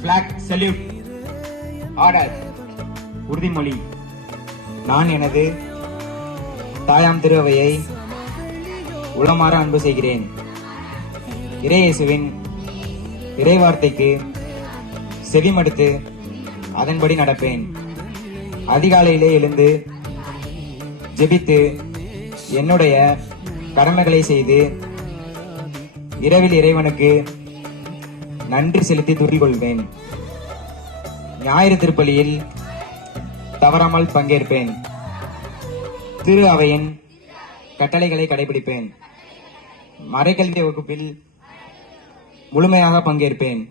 Black salute. Order. உறுதிமொழி. நான் எனது தாயாம் திருவையை உளமாற அன்பு செய்கிறேன். இறையேசுவின் இறைவார்த்தைக்கு செவிமடுத்து அதன்படி நடப்பேன். அதிகாலையிலே எழுந்து ஜெபித்து என்னுடைய கடமைகளை செய்து இரவில் இறைவனுக்கு நன்றி செலுத்தி துதிக் கொள்வேன். ஞாயிறு திருப்பலியில் தவறாமல் பங்கேற்பேன். திரு அவையின் கட்டளைகளை கடைபிடிப்பேன். மறைக்கல்வி வகுப்பில் முழுமையாக பங்கேற்பேன்.